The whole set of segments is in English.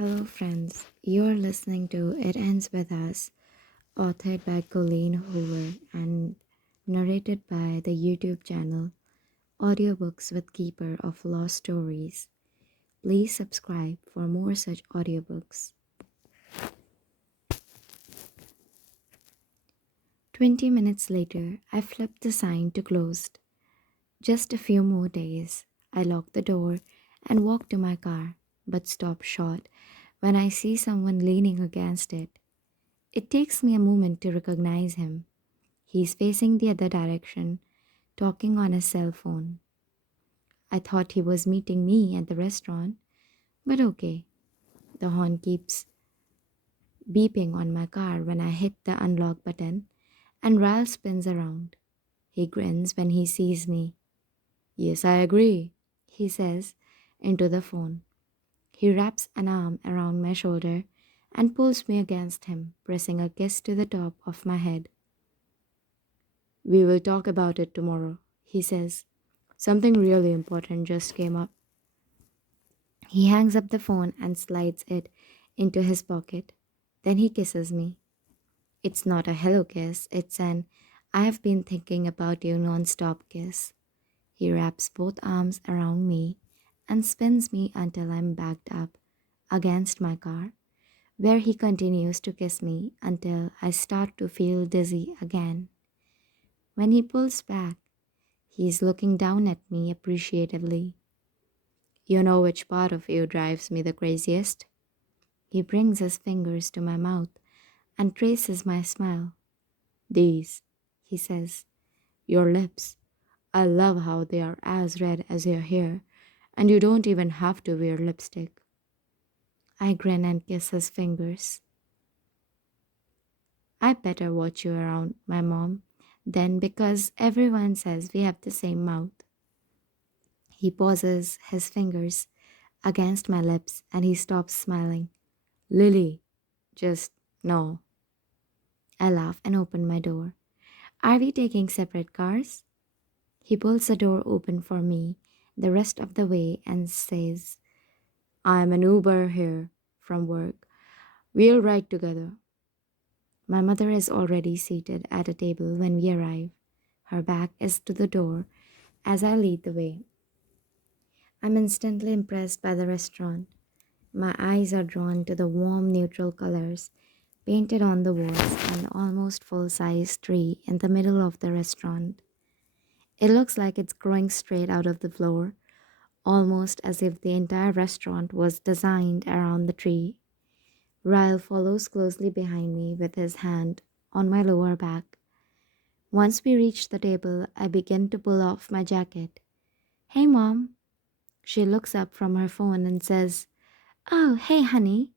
Hello, friends. You're listening to It Ends With Us, authored by Colleen Hoover and narrated by the YouTube channel Audiobooks with Keeper of Lost Stories. Please subscribe for more such audiobooks. 20 minutes later, I flipped the sign to closed. Just a few more days. I locked the door and walked to my car, but stopped short when I see someone leaning against it. It takes me a moment to recognize him. He's facing the other direction, talking on his cell phone. I thought he was meeting me at the restaurant, but okay. The horn keeps beeping on my car when I hit the unlock button, and Ralph spins around. He grins when he sees me. Yes, I agree, he says into the phone. He wraps an arm around my shoulder and pulls me against him, pressing a kiss to the top of my head. We will talk about it tomorrow, he says. Something really important just came up. He hangs up the phone and slides it into his pocket. Then he kisses me. It's not a hello kiss, it's an I have been thinking about you non-stop kiss. He wraps both arms around me and spins me until I'm backed up against my car, where he continues to kiss me until I start to feel dizzy again. When he pulls back, he's looking down at me appreciatively. You know which part of you drives me the craziest? He brings his fingers to my mouth and traces my smile. These, he says, your lips. I love how they are as red as your hair, and you don't even have to wear lipstick. I grin and kiss his fingers. I better watch you around, my mom, then because everyone says we have the same mouth. He pauses his fingers against my lips and he stops smiling. Lily, just no. I laugh and open my door. Are we taking separate cars? He pulls the door open for me the rest of the way and says, I'm an Uber here from work. We'll ride together. My mother is already seated at a table when we arrive. Her back is to the door as I lead the way. I'm instantly impressed by the restaurant. My eyes are drawn to the warm, neutral colors painted on the walls and the almost full-size tree in the middle of the restaurant. It looks like it's growing straight out of the floor, almost as if the entire restaurant was designed around the tree. Ryle follows closely behind me with his hand on my lower back. Once we reach the table, I begin to pull off my jacket. Hey, Mom. She looks up from her phone and says, Oh, hey, honey.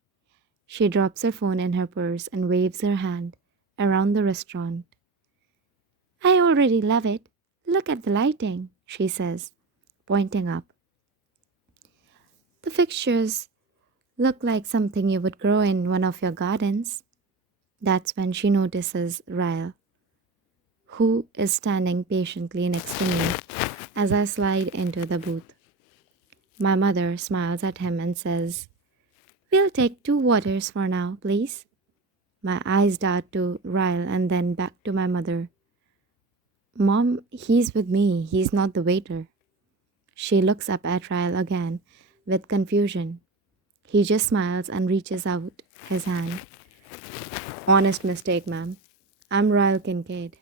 She drops her phone in her purse and waves her hand around the restaurant. I already love it. Look at the lighting, she says, pointing up. The fixtures look like something you would grow in one of your gardens. That's when she notices Ryle, who is standing patiently next to me as I slide into the booth. My mother smiles at him and says, We'll take 2 waters for now, please. My eyes dart to Ryle and then back to my mother. Mom, he's with me. He's not the waiter. She looks up at Ryle again with confusion. He just smiles and reaches out his hand. Honest mistake, ma'am. I'm Ryle Kincaid.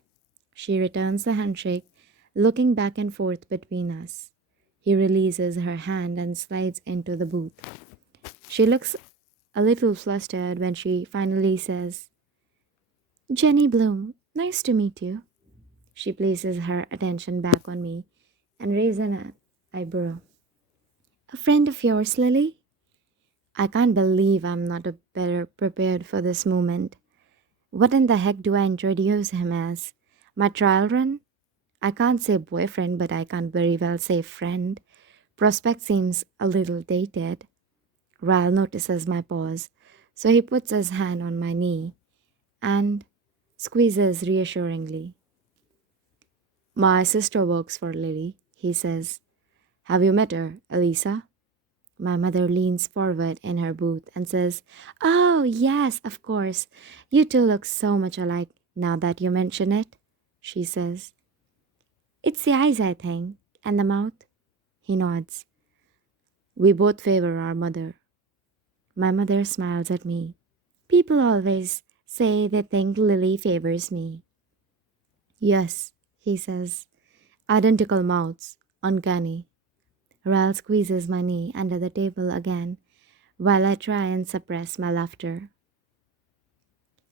She returns the handshake, looking back and forth between us. He releases her hand and slides into the booth. She looks a little flustered when she finally says, Jenny Bloom, nice to meet you. She places her attention back on me and raises an eyebrow. A friend of yours, Lily? I can't believe I'm not a better prepared for this moment. What in the heck do I introduce him as? My trial run? I can't say boyfriend, but I can't very well say friend. Prospect seems a little dated. Ryle notices my pause, so he puts his hand on my knee and squeezes reassuringly. My sister works for Lily, he says. Have you met her, Elisa? My mother leans forward in her booth and says, "Oh, yes, of course. You two look so much alike now that you mention it," she says. "It's the eyes, I think, and the mouth." He nods. "We both favor our mother." My mother smiles at me. "People always say they think Lily favors me." "Yes," he says. "Identical mouths. Uncanny." Ral squeezes my knee under the table again while I try and suppress my laughter.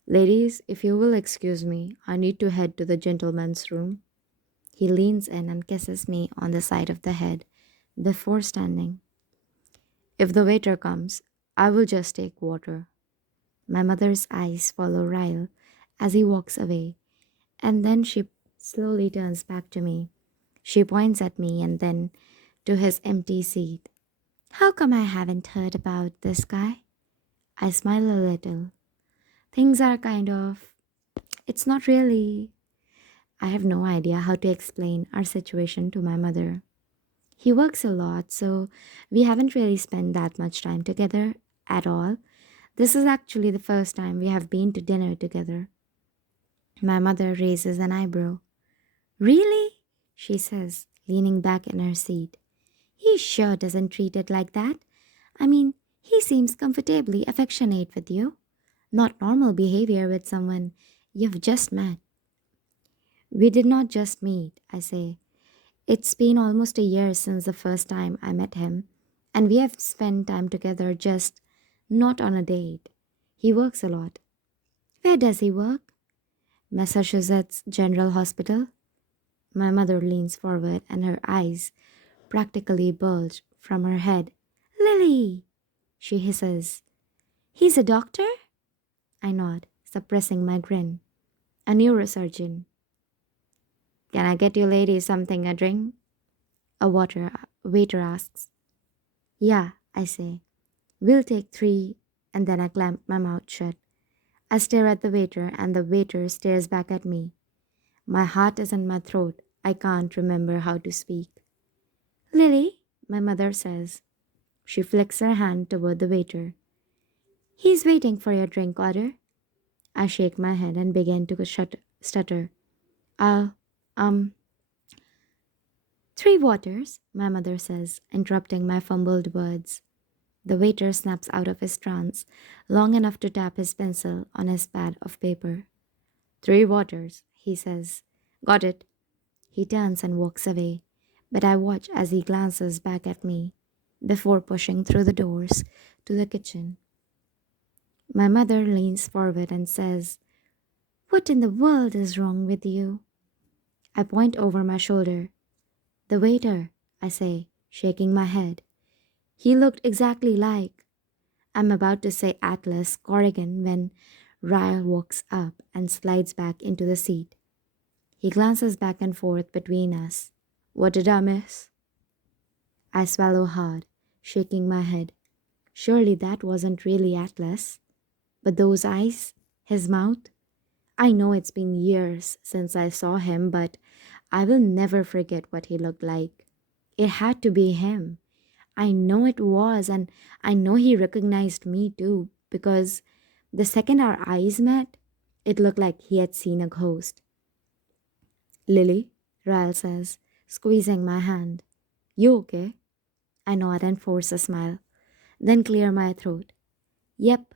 "Ladies, if you will excuse me, I need to head to the gentleman's room." He leans in and kisses me on the side of the head before standing. "If the waiter comes, I will just take water." My mother's eyes follow Ryle as he walks away, and then she slowly turns back to me. She points at me and then to his empty seat. "How come I haven't heard about this guy?" I smile a little. Things are kind of. It's not really. I have no idea how to explain our situation to my mother. He works a lot, so we haven't really spent that much time together at all. This is actually the first time we have been to dinner together. My mother raises an eyebrow. "Really?" she says, leaning back in her seat. "He sure doesn't treat it like that. I mean, he seems comfortably affectionate with you. Not normal behavior with someone you've just met." "We did not just meet," I say. "It's been almost a year since the first time I met him, and we have spent time together just not on a date. He works a lot." "Where does he work?" "Massachusetts General Hospital." My mother leans forward and her eyes practically bulge from her head. "Lily!" she hisses. "He's a doctor?" I nod, suppressing my grin. "A neurosurgeon." "Can I get you ladies something a drink?" Waiter asks. "Yeah," I say. "We'll take three," and then I clamp my mouth shut. I stare at the waiter, and the waiter stares back at me. My heart is in my throat. I can't remember how to speak. "Lily," my mother says. She flicks her hand toward the waiter. "He's waiting for your drink order." I shake my head and begin to stutter. Uh, um, "Three waters," my mother says, interrupting my fumbled words. The waiter snaps out of his trance long enough to tap his pencil on his pad of paper. "Three waters," he says. "Got it." He turns and walks away, but I watch as he glances back at me before pushing through the doors to the kitchen. My mother leans forward and says, "What in the world is wrong with you?" I point over my shoulder. "The waiter," I say, shaking my head. "He looked exactly like—" I'm about to say Atlas Corrigan when Ryle walks up and slides back into the seat. He glances back and forth between us. "What did I miss?" I swallow hard, shaking my head. Surely that wasn't really Atlas. But those eyes, his mouth. I know it's been years since I saw him, but I will never forget what he looked like. It had to be him. I know it was, and I know he recognized me too, because the second our eyes met, it looked like he had seen a ghost. "Lily," Ryle says, squeezing my hand. "You okay?" I nod and force a smile, then clear my throat. "Yep,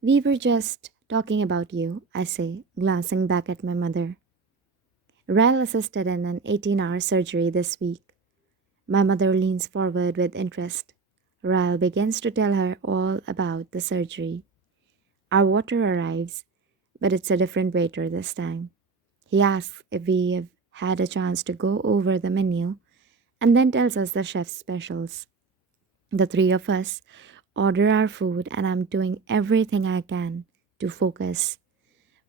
we were just talking about you," I say, glancing back at my mother. "Ryle assisted in an 18-hour surgery this week." My mother leans forward with interest. Ryle begins to tell her all about the surgery. Our water arrives, but it's a different waiter this time. He asks if we have had a chance to go over the menu and then tells us the chef's specials. The three of us order our food, and I'm doing everything I can to focus.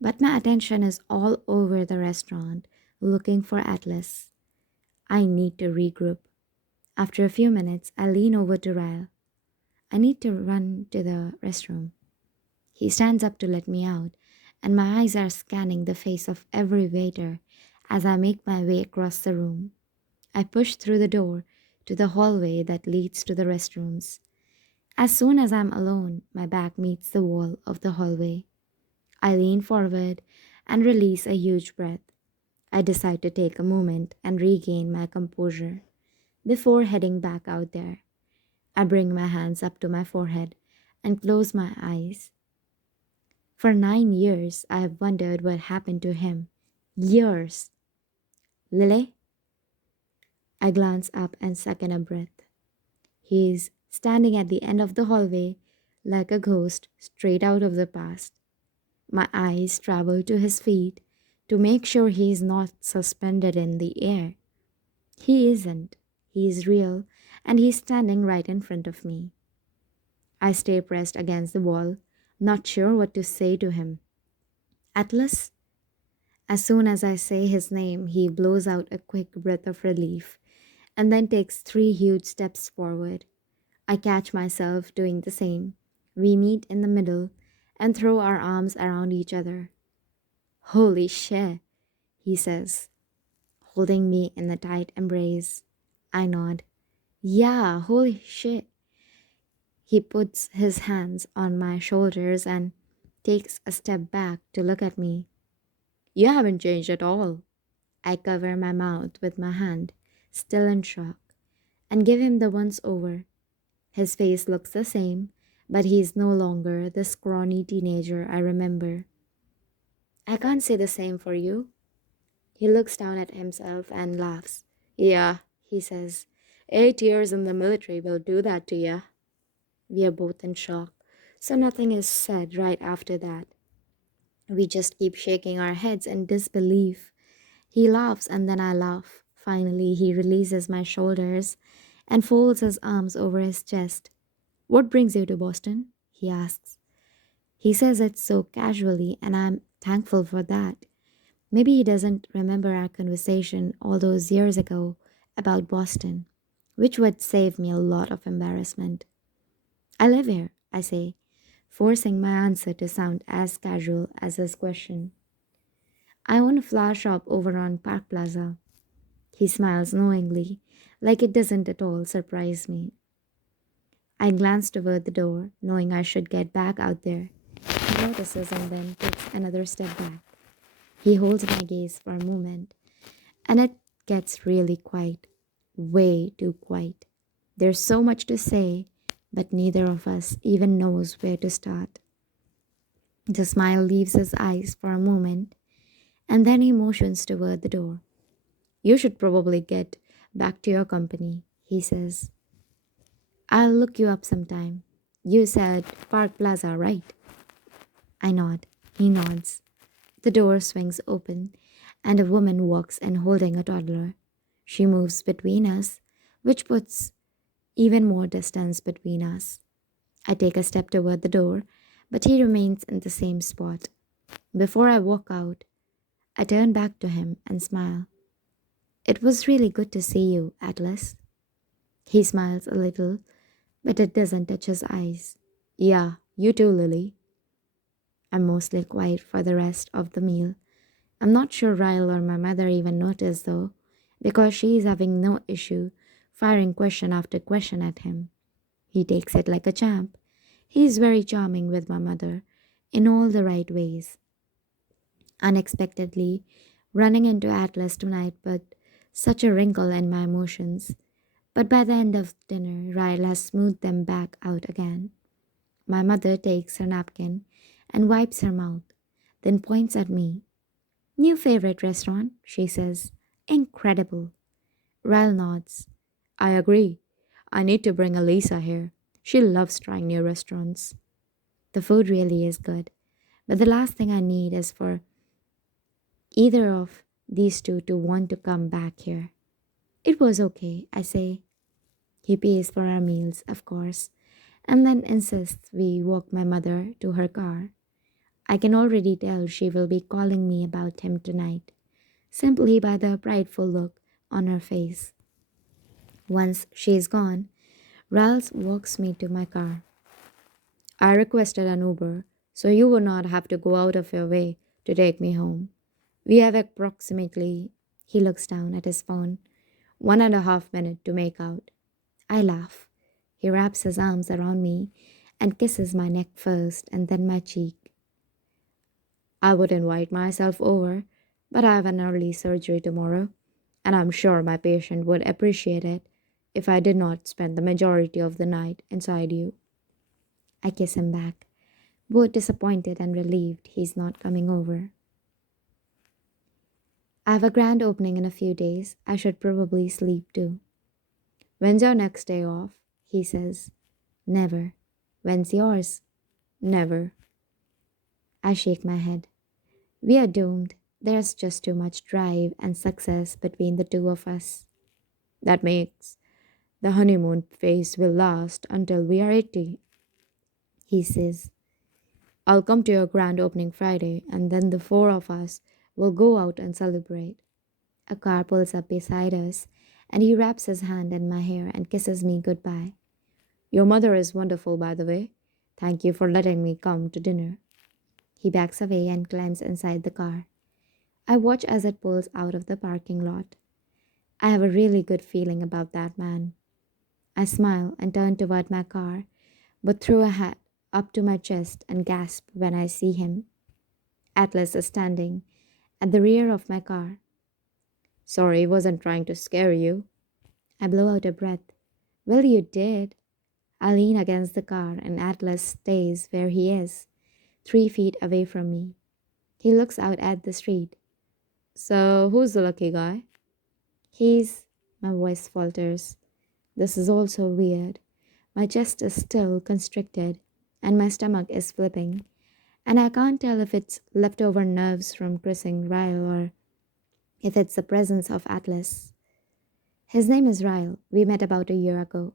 But my attention is all over the restaurant, looking for Atlas. I need to regroup. After a few minutes, I lean over to Ryle. "I need to run to the restroom." He stands up to let me out, and my eyes are scanning the face of every waiter as I make my way across the room. I push through the door to the hallway that leads to the restrooms. As soon as I'm alone, my back meets the wall of the hallway. I lean forward and release a huge breath. I decide to take a moment and regain my composure before heading back out there. I bring my hands up to my forehead and close my eyes. For 9 years, I have wondered what happened to him. Years. Lily? I glance up and second a breath. He is standing at the end of the hallway like a ghost straight out of the past. My eyes travel to his feet to make sure he is not suspended in the air. He isn't. He is real, and he's standing right in front of me. I stay pressed against the wall, not sure what to say to him. Atlas? As soon as I say his name, he blows out a quick breath of relief and then takes 3 huge steps forward. I catch myself doing the same. We meet in the middle and throw our arms around each other. Holy shit, he says, holding me in a tight embrace. I nod. Yeah, holy shit. He puts his hands on my shoulders and takes a step back to look at me. You haven't changed at all. I cover my mouth with my hand, still in shock, and give him the once over. His face looks the same, but he's no longer the scrawny teenager I remember. I can't say the same for you. He looks down at himself and laughs. Yeah, he says, 8 years in the military will do that to ya. We are both in shock, so nothing is said right after that. We just keep shaking our heads in disbelief. He laughs and then I laugh. Finally, he releases my shoulders and folds his arms over his chest. What brings you to Boston? He asks. He says it so casually, and I'm thankful for that. Maybe he doesn't remember our conversation all those years ago about Boston, which would save me a lot of embarrassment. I live here, I say, forcing my answer to sound as casual as his question. I own a flower shop over on Park Plaza. He smiles knowingly, like it doesn't at all surprise me. I glance toward the door, knowing I should get back out there. He notices and then takes another step back. He holds my gaze for a moment, and it gets really quiet. Way too quiet. There's so much to say, but neither of us even knows where to start. The smile leaves his eyes for a moment, and then he motions toward the door. You should probably get back to your company, he says. I'll look you up sometime. You said Park Plaza, right? I nod. He nods. The door swings open, and a woman walks in holding a toddler. She moves between us, which puts even more distance between us. I take a step toward the door, but he remains in the same spot. Before I walk out, I turn back to him and smile. It was really good to see you, Atlas. He smiles a little, but it doesn't touch his eyes. Yeah, you too, Lily. I'm mostly quiet for the rest of the meal. I'm not sure Ryle or my mother even notice though, because she is having no issue firing question after question at him. He takes it like a champ. He is very charming with my mother in all the right ways. Unexpectedly, running into Atlas tonight put such a wrinkle in my emotions. But by the end of dinner, Ryle has smoothed them back out again. My mother takes her napkin and wipes her mouth, then points at me. New favorite restaurant, she says. Incredible. Ryle nods. I agree. I need to bring Elisa here. She loves trying new restaurants. The food really is good, but the last thing I need is for either of these two to want to come back here. It was okay, I say. He pays for our meals, of course, and then insists we walk my mother to her car. I can already tell she will be calling me about him tonight, simply by the prideful look on her face. Once she is gone, Ralph walks me to my car. I requested an Uber, so you would not have to go out of your way to take me home. We have approximately, he looks down at his phone, 1.5 minutes to make out. I laugh. He wraps his arms around me and kisses my neck first and then my cheek. I would invite myself over, but I have an early surgery tomorrow, and I'm sure my patient would appreciate it if I did not spend the majority of the night inside you. I kiss him back, both disappointed and relieved he's not coming over. I have a grand opening in a few days. I should probably sleep too. When's your next day off? He says. Never. When's yours? Never. I shake my head. We are doomed. There's just too much drive and success between the two of us. That makes the honeymoon phase will last until we are 80, he says. I'll come to your grand opening Friday, and then the four of us will go out and celebrate. A car pulls up beside us, and he wraps his hand in my hair and kisses me goodbye. Your mother is wonderful, by the way. Thank you for letting me come to dinner. He backs away and climbs inside the car. I watch as it pulls out of the parking lot. I have a really good feeling about that man. I smile and turn toward my car, but throw a hat up to my chest and gasp when I see him. Atlas is standing at the rear of my car. Sorry, wasn't trying to scare you. I blow out a breath. Well, you did. I lean against the car and Atlas stays where he is, 3 feet away from me. He looks out at the street. So, who's the lucky guy? He's. My voice falters. This is also weird. My chest is still constricted and my stomach is flipping, and I can't tell if it's leftover nerves from kissing Ryle or if it's the presence of Atlas. His name is Ryle. We met about a year ago.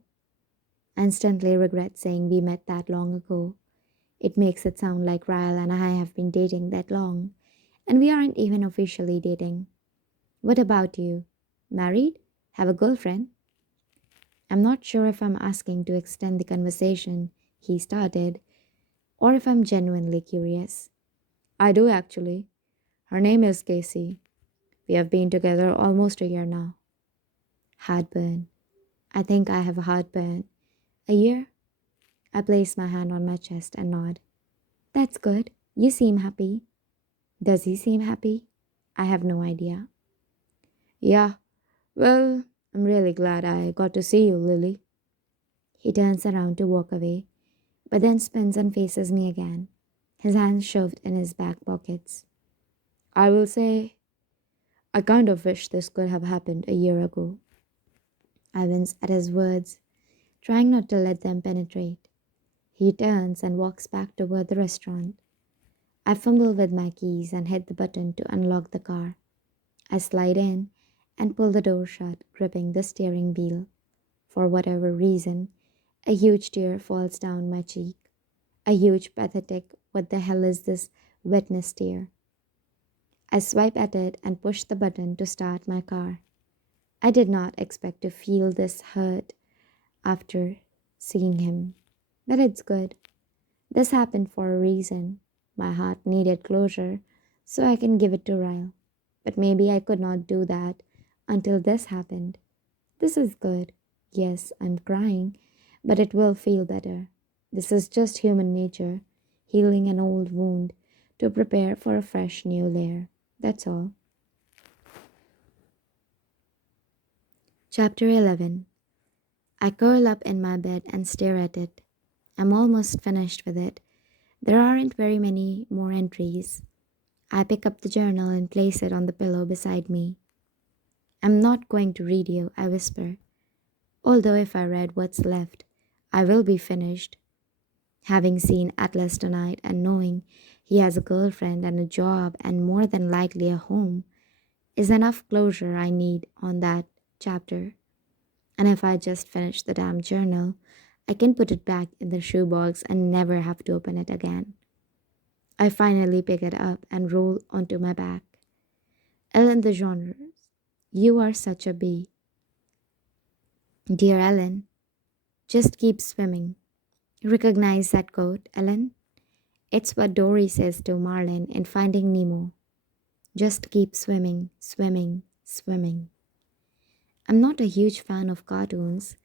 I instantly regret saying we met that long ago. It makes it sound like Ryle and I have been dating that long, and we aren't even officially dating. What about you? Married? Have a girlfriend? I'm not sure if I'm asking to extend the conversation he started or if I'm genuinely curious. I do actually. Her name is Casey. We have been together almost a year now. Heartburn. I think I have a heartburn. A year? I place my hand on my chest and nod. That's good. You seem happy. Does he seem happy? I have no idea. Yeah, well, I'm really glad I got to see you, Lily. He turns around to walk away, but then spins and faces me again, his hands shoved in his back pockets. I will say, I kind of wish this could have happened a year ago. I wince at his words, trying not to let them penetrate. He turns and walks back toward the restaurant. I fumble with my keys and hit the button to unlock the car. I slide in and pull the door shut, gripping the steering wheel. For whatever reason, a huge tear falls down my cheek. A huge, pathetic, what the hell is this wetness tear? I swipe at it and push the button to start my car. I did not expect to feel this hurt after seeing him, but it's good. This happened for a reason. My heart needed closure, so I can give it to Ryle. But maybe I could not do that until this happened. This is good. Yes, I'm crying, but it will feel better. This is just human nature, healing an old wound to prepare for a fresh new layer. That's all. Chapter 11. I curl up in my bed and stare at it. I'm almost finished with it. There aren't very many more entries. I pick up the journal and place it on the pillow beside me. I'm not going to read you, I whisper. Although if I read what's left, I will be finished. Having seen Atlas tonight and knowing he has a girlfriend and a job and more than likely a home is enough closure I need on that chapter. And if I just finish the damn journal, I can put it back in the shoebox and never have to open it again. I finally pick it up and roll onto my back. Ellen DeGeneres, you are such a bee. Dear Ellen, just keep swimming. Recognize that quote, Ellen? It's what Dory says to Marlin in Finding Nemo. Just keep swimming, swimming, swimming. I'm not a huge fan of cartoons,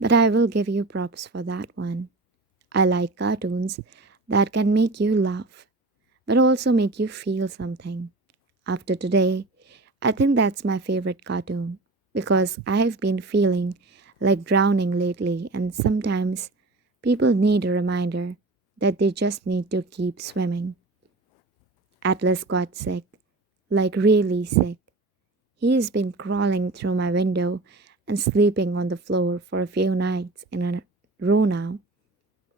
But I will give you props for that one. I like cartoons that can make you laugh, but also make you feel something. After today, I think that's my favorite cartoon because I've been feeling like drowning lately, and sometimes people need a reminder that they just need to keep swimming. Atlas got sick, like really sick. He has been crawling through my window and sleeping on the floor for a few nights in a row now.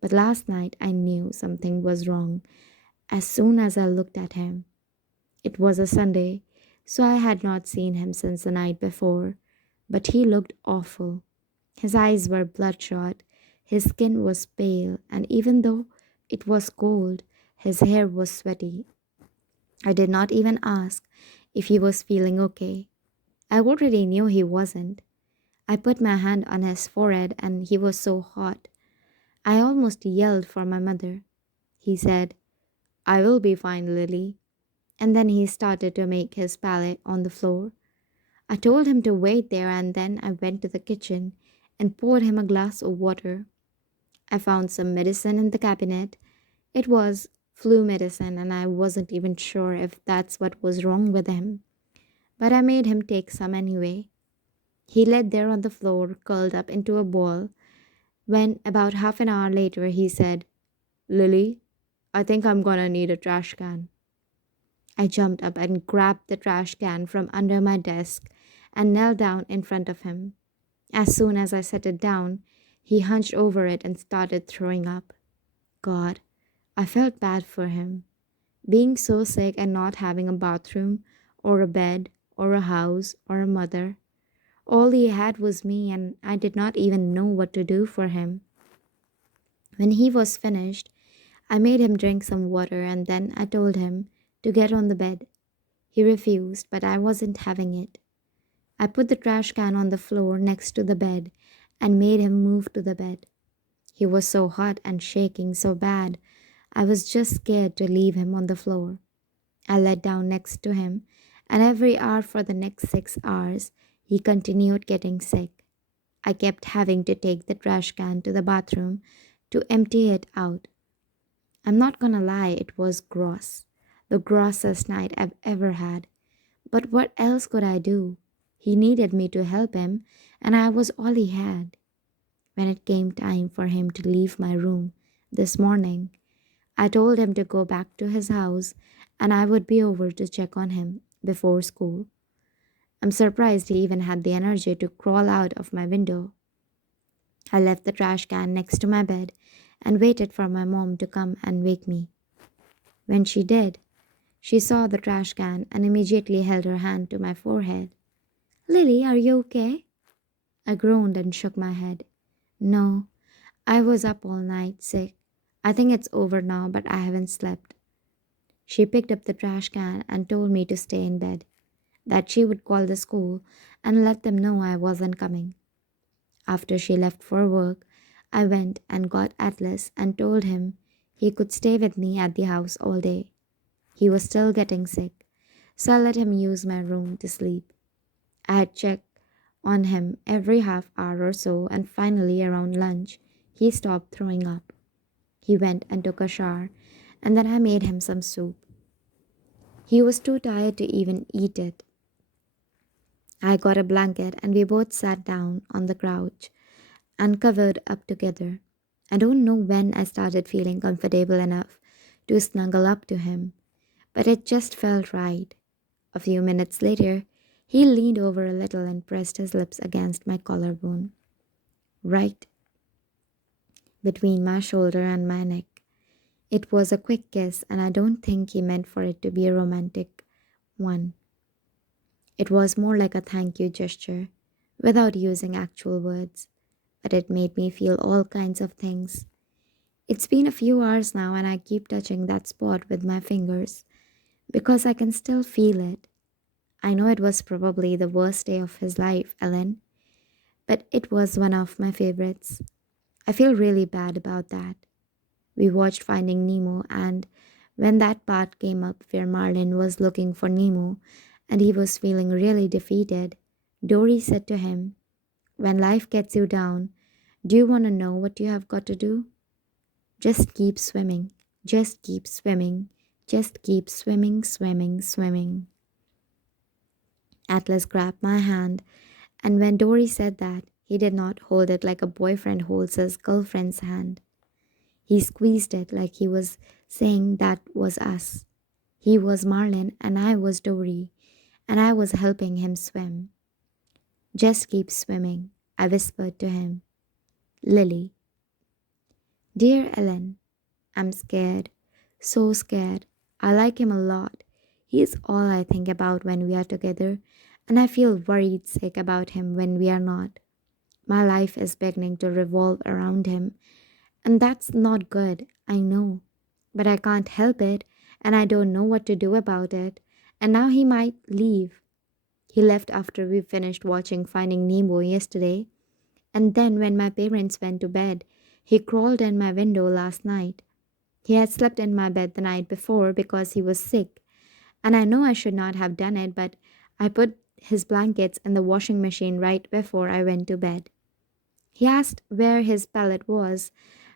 But last night I knew something was wrong as soon as I looked at him. It was a Sunday, so I had not seen him since the night before, but he looked awful. His eyes were bloodshot, his skin was pale, and even though it was cold, his hair was sweaty. I did not even ask if he was feeling okay. I already knew he wasn't. I put my hand on his forehead and he was so hot. I almost yelled for my mother. He said, "I will be fine, Lily." And then he started to make his pallet on the floor. I told him to wait there and then I went to the kitchen and poured him a glass of water. I found some medicine in the cabinet. It was flu medicine and I wasn't even sure if that's what was wrong with him. But I made him take some anyway. He lay there on the floor, curled up into a ball, when about half an hour later he said, "Lily, I think I'm gonna need a trash can." I jumped up and grabbed the trash can from under my desk and knelt down in front of him. As soon as I set it down, he hunched over it and started throwing up. God, I felt bad for him. Being so sick and not having a bathroom, or a bed, or a house, or a mother. All he had was me, and I did not even know what to do for him. When he was finished, I made him drink some water and then I told him to get on the bed. He refused, but I wasn't having it. I put the trash can on the floor next to the bed and made him move to the bed. He was so hot and shaking so bad, I was just scared to leave him on the floor. I lay down next to him, and every hour for the next 6 hours, he continued getting sick. I kept having to take the trash can to the bathroom to empty it out. I'm not gonna lie, it was gross. The grossest night I've ever had. But what else could I do? He needed me to help him, and I was all he had. When it came time for him to leave my room this morning, I told him to go back to his house and I would be over to check on him before school. I'm surprised he even had the energy to crawl out of my window. I left the trash can next to my bed and waited for my mom to come and wake me. When she did, she saw the trash can and immediately held her hand to my forehead. "Lily, are you okay?" I groaned and shook my head. "No, I was up all night, sick. I think it's over now, but I haven't slept." She picked up the trash can and told me to stay in bed, that she would call the school and let them know I wasn't coming. After she left for work, I went and got Atlas and told him he could stay with me at the house all day. He was still getting sick, so I let him use my room to sleep. I had checked on him every half hour or so, and finally, around lunch, he stopped throwing up. He went and took a shower, and then I made him some soup. He was too tired to even eat it. I got a blanket, and we both sat down on the couch and covered up together. I don't know when I started feeling comfortable enough to snuggle up to him, but it just felt right. A few minutes later, he leaned over a little and pressed his lips against my collarbone, right between my shoulder and my neck. It was a quick kiss, and I don't think he meant for it to be a romantic one. It was more like a thank you gesture, without using actual words, but it made me feel all kinds of things. It's been a few hours now, and I keep touching that spot with my fingers because I can still feel it. I know it was probably the worst day of his life, Ellen, but it was one of my favorites. I feel really bad about that. We watched Finding Nemo, and when that part came up where Marlin was looking for Nemo and he was feeling really defeated, Dory said to him, "When life gets you down, Do you want to know what you have got to do? Just keep swimming. Just keep swimming. Just keep swimming, swimming, swimming. Atlas grabbed my hand, and when Dory said that, he did not hold it like a boyfriend holds his girlfriend's hand. He squeezed it like he was saying that was us. He was Marlin and I was Dory, and I was helping him swim. Just keep swimming, I whispered to him. Lily. Dear Ellen, I'm scared. So scared. I like him a lot. He is all I think about when we are together, and I feel worried sick about him when we are not. My life is beginning to revolve around him, and that's not good, I know. But I can't help it, and I don't know what to do about it. And now he might leave. He left after we finished watching Finding Nemo yesterday, and then when my parents went to bed, he crawled in my window last night. He had slept in my bed the night before because he was sick, and I know I should not have done it, but I put his blankets in the washing machine right before I went to bed. He asked where his pallet was,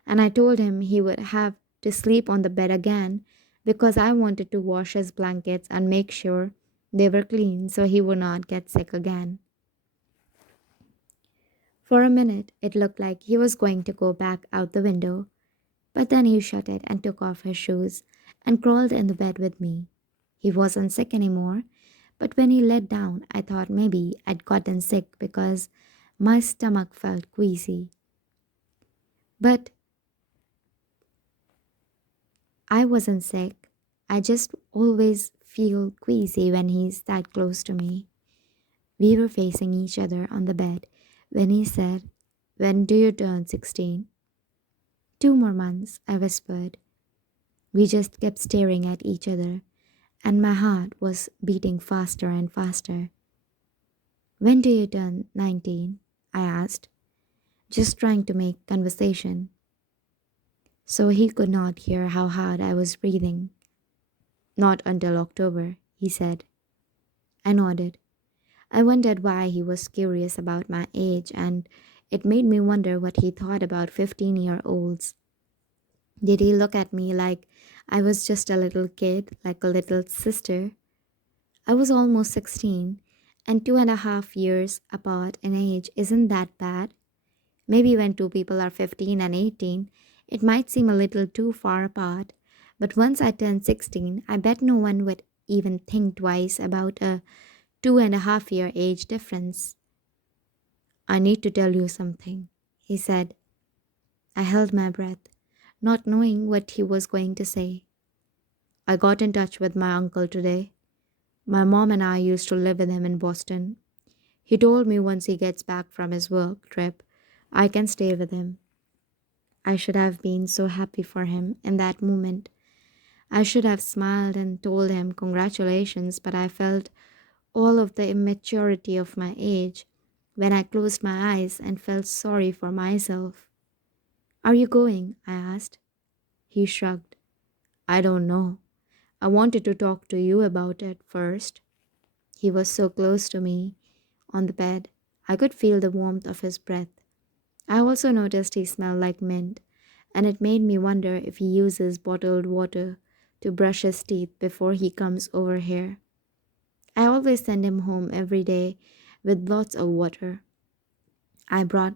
and I told him he would have to sleep on the bed again because I wanted to wash his blankets and make sure they were clean so he would not get sick again. For a minute, it looked like he was going to go back out the window, but then he shut it and took off his shoes and crawled in the bed with me. He wasn't sick anymore, but when he laid down, I thought maybe I'd gotten sick because my stomach felt queasy. But I wasn't sick. I just always feel queasy when he's that close to me. We were facing each other on the bed when he said, When do you turn 16? 2 more months, I whispered. We just kept staring at each other, and my heart was beating faster and faster. When do you turn 19? I asked, just trying to make conversation. So he could not hear how hard I was breathing. Not until October, he said. I nodded. I wondered why he was curious about my age, and it made me wonder what he thought about 15-year-olds. Did he look at me like I was just a little kid, like a little sister? I was almost 16, and 2.5 years apart in age isn't that bad. Maybe when two people are 15 and 18, it might seem a little too far apart, but once I turned 16, I bet no one would even think twice about a 2.5 year age difference. I need to tell you something, he said. I held my breath, not knowing what he was going to say. I got in touch with my uncle today. My mom and I used to live with him in Boston. He told me once he gets back from his work trip, I can stay with him. I should have been so happy for him in that moment. I should have smiled and told him congratulations, but I felt all of the immaturity of my age when I closed my eyes and felt sorry for myself. Are you going? I asked. He shrugged. I don't know. I wanted to talk to you about it first. He was so close to me on the bed. I could feel the warmth of his breath. I also noticed he smelled like mint, and it made me wonder if he uses bottled water to brush his teeth before he comes over here. I always send him home every day with lots of water. I brought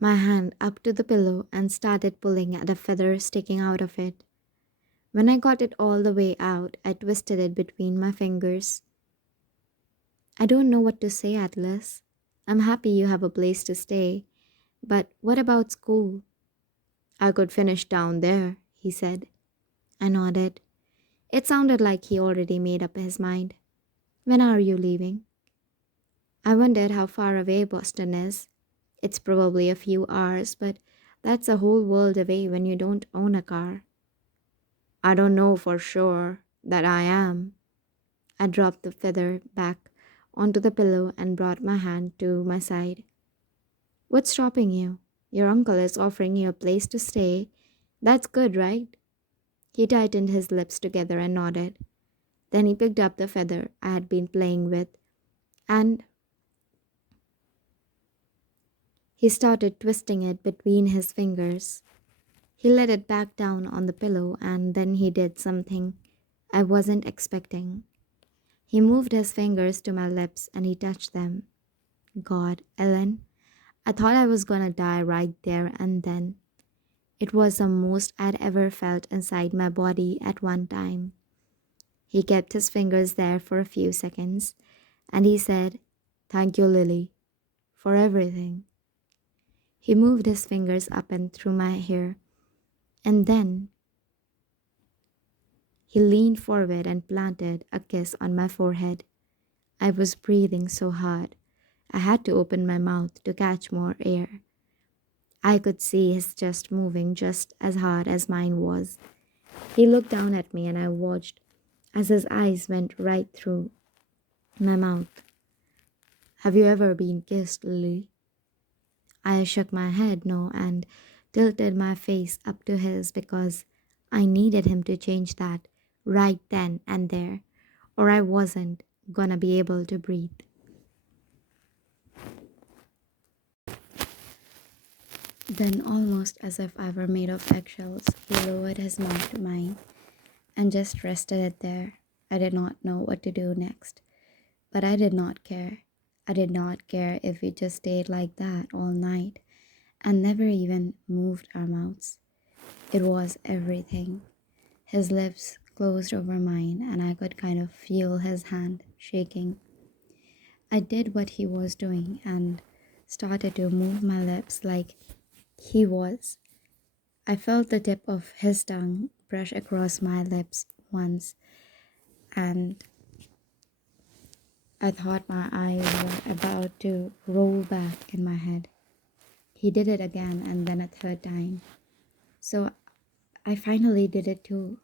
my hand up to the pillow and started pulling at a feather sticking out of it. When I got it all the way out, I twisted it between my fingers. I don't know what to say, Atlas. I'm happy you have a place to stay, but what about school? I could finish down there, he said. I nodded. It sounded like he already made up his mind. When are you leaving? I wondered how far away Boston is. It's probably a few hours, but that's a whole world away when you don't own a car. I don't know for sure that I am. I dropped the feather back onto the pillow and brought my hand to my side. What's stopping you? Your uncle is offering you a place to stay. That's good, right? He tightened his lips together and nodded. Then he picked up the feather I had been playing with, and He started twisting it between his fingers. He let it back down on the pillow and then he did something I wasn't expecting. He moved his fingers to my lips and he touched them. God, Ellen, I thought I was gonna die right there and then. It was the most I'd ever felt inside my body at one time. He kept his fingers there for a few seconds and he said, "Thank you, Lily, for everything." He moved his fingers up and through my hair and then he leaned forward and planted a kiss on my forehead. I was breathing so hard, I had to open my mouth to catch more air. I could see his chest moving just as hard as mine was. He looked down at me and I watched as his eyes went right through my mouth. "Have you ever been kissed, Lily?" I shook my head no and tilted my face up to his because I needed him to change that right then and there, or I wasn't gonna be able to breathe. Then, almost as if I were made of eggshells, he lowered his mouth to mine and just rested it there. I did not know what to do next, but I did not care. I did not care if we just stayed like that all night and never even moved our mouths. It was everything. His lips closed over mine, and I could kind of feel his hand shaking. I did what he was doing and started to move my lips like he was. I felt the tip of his tongue brush across my lips once, and I thought my eyes were about to roll back in my head. He did it again and then a third time. So I finally did it too.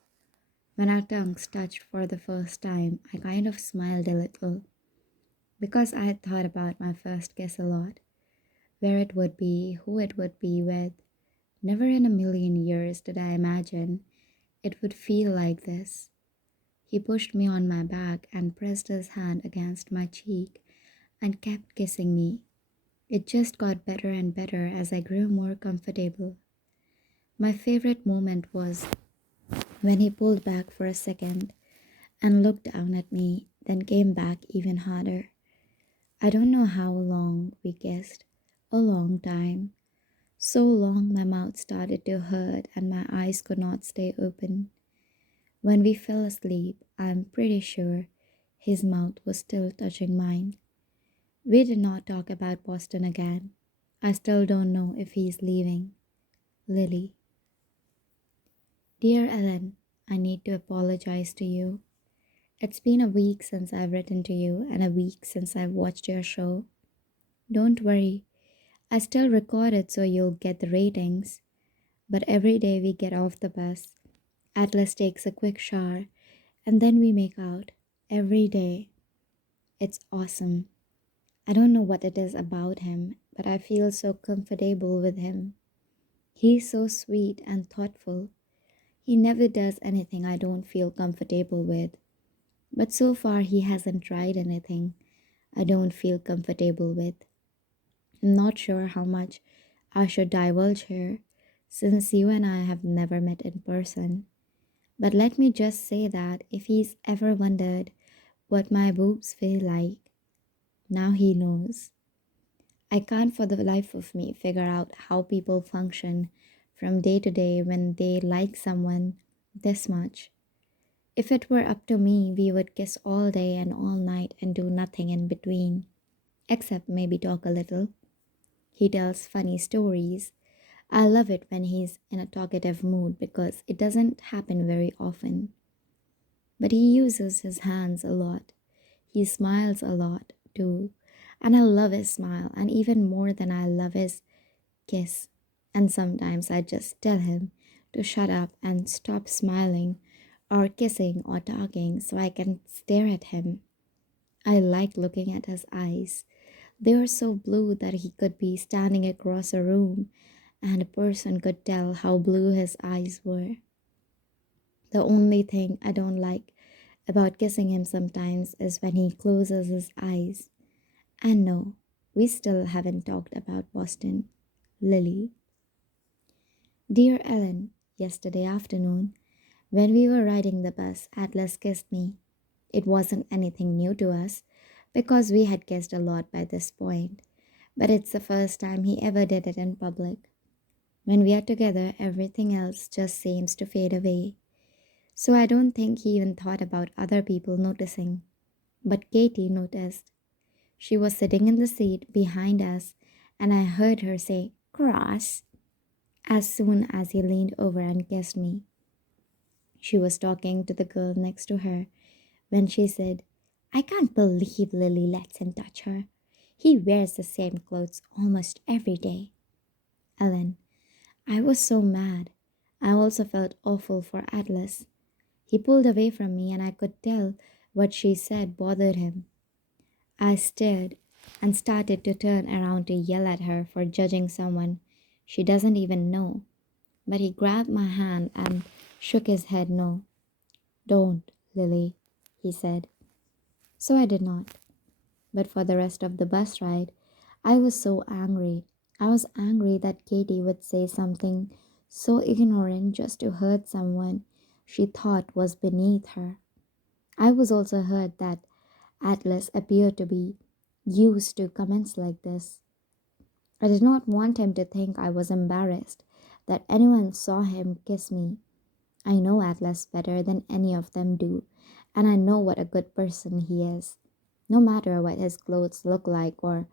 When our tongues touched for the first time, I kind of smiled a little because I had thought about my first kiss a lot, where it would be, who it would be with. Never in a million years did I imagine it would feel like this. He pushed me on my back and pressed his hand against my cheek and kept kissing me. It just got better and better as I grew more comfortable. My favorite moment was when he pulled back for a second and looked down at me, then came back even harder. I don't know how long we kissed. A long time. So long my mouth started to hurt and my eyes could not stay open. When we fell asleep, I'm pretty sure his mouth was still touching mine. We did not talk about Boston again. I still don't know if he's leaving. Lily. Dear Ellen, I need to apologize to you. It's been a week since I've written to you and a week since I've watched your show. Don't worry, I still record it so you'll get the ratings. But every day we get off the bus, Atlas takes a quick shower, and then we make out. Every day. It's awesome. I don't know what it is about him, but I feel so comfortable with him. He's so sweet and thoughtful. He never does anything I don't feel comfortable with. But so far, he hasn't tried anything I don't feel comfortable with. I'm not sure how much I should divulge here, since you and I have never met in person. But let me just say that if he's ever wondered what my boobs feel like, now he knows. I can't for the life of me figure out how people function from day to day when they like someone this much. If it were up to me, we would kiss all day and all night and do nothing in between, except maybe talk a little. He tells funny stories. I love it when he's in a talkative mood because it doesn't happen very often. But he uses his hands a lot. He smiles a lot too. And I love his smile, and even more than I love his kiss. And sometimes I just tell him to shut up and stop smiling or kissing or talking so I can stare at him. I like looking at his eyes. They are so blue that he could be standing across a room and a person could tell how blue his eyes were. The only thing I don't like about kissing him sometimes is when he closes his eyes. And no, We still haven't talked about Boston. Lily. Dear Ellen, yesterday afternoon, when we were riding the bus, Atlas kissed me. It wasn't anything new to us, because we had kissed a lot by this point, but it's the first time he ever did it in public. When we are together, everything else just seems to fade away. So I don't think he even thought about other people noticing. But Katie noticed. She was sitting in the seat behind us, and I heard her say, "Cross," as soon as he leaned over and kissed me. She was talking to the girl next to her when she said, "I can't believe Lily lets him touch her. He wears the same clothes almost every day." Ellen, I was so mad. I also felt awful for Atlas. He pulled away from me, and I could tell what she said bothered him. I stared and started to turn around to yell at her for judging someone she doesn't even know. But he grabbed my hand and shook his head no. "Don't, Lily," he said. So I did not. But for the rest of the bus ride, I was so angry. I was angry that Katie would say something so ignorant just to hurt someone she thought was beneath her. I was also hurt that Atlas appeared to be used to comments like this. I did not want him to think I was embarrassed that anyone saw him kiss me. I know Atlas better than any of them do, and I know what a good person he is. No matter what his clothes look like or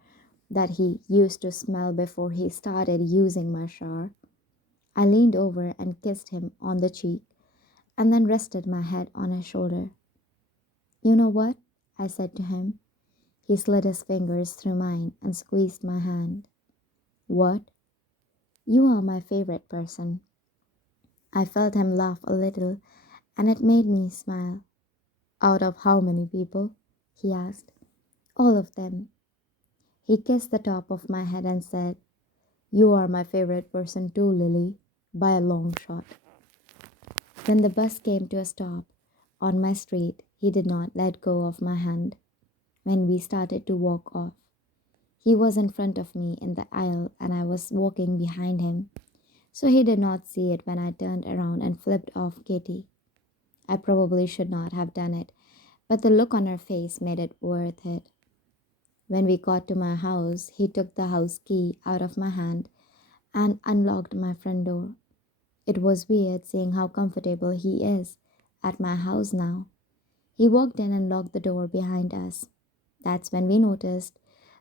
that he used to smell before he started using my shower. I leaned over and kissed him on the cheek and then rested my head on his shoulder. "You know what?" I said to him. He slid his fingers through mine and squeezed my hand. "What?" "You are my favorite person." I felt him laugh a little, and it made me smile. "Out of how many people?" he asked. "All of them." He kissed the top of my head and said, "You are my favorite person too, Lily, by a long shot." When the bus came to a stop on my street, he did not let go of my hand. When we started to walk off, he was in front of me in the aisle and I was walking behind him, so he did not see it when I turned around and flipped off Katie. I probably should not have done it, but the look on her face made it worth it. When we got to my house, he took the house key out of my hand and unlocked my front door. It was weird seeing how comfortable he is at my house now. He walked in and locked the door behind us. That's when we noticed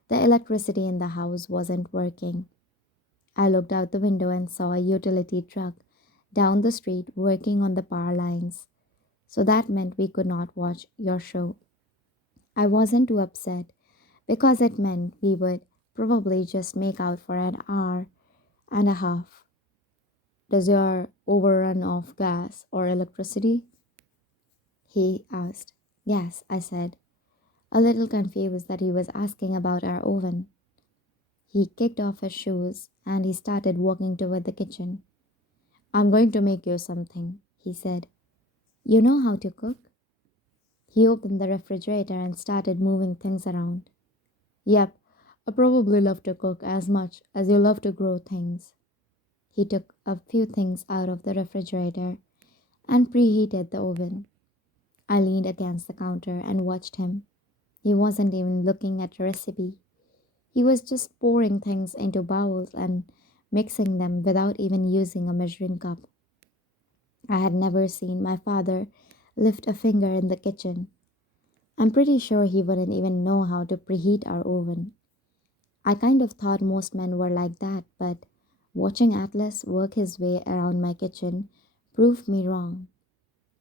the electricity in the house wasn't working. I looked out the window and saw a utility truck down the street working on the power lines. So that meant we could not watch your show. I wasn't too upset because it meant we would probably just make out for an hour and a half. "Does your overrun of gas or electricity?" he asked. "Yes," I said, a little confused that he was asking about our oven. He kicked off his shoes and he started walking toward the kitchen. "I'm going to make you something," he said. "You know how to cook?" He opened the refrigerator and started moving things around. "Yep, I probably love to cook as much as you love to grow things." He took a few things out of the refrigerator and preheated the oven. I leaned against the counter and watched him. He wasn't even looking at the recipe. He was just pouring things into bowls and mixing them without even using a measuring cup. I had never seen my father lift a finger in the kitchen. I'm pretty sure he wouldn't even know how to preheat our oven. I kind of thought most men were like that, but watching Atlas work his way around my kitchen proved me wrong.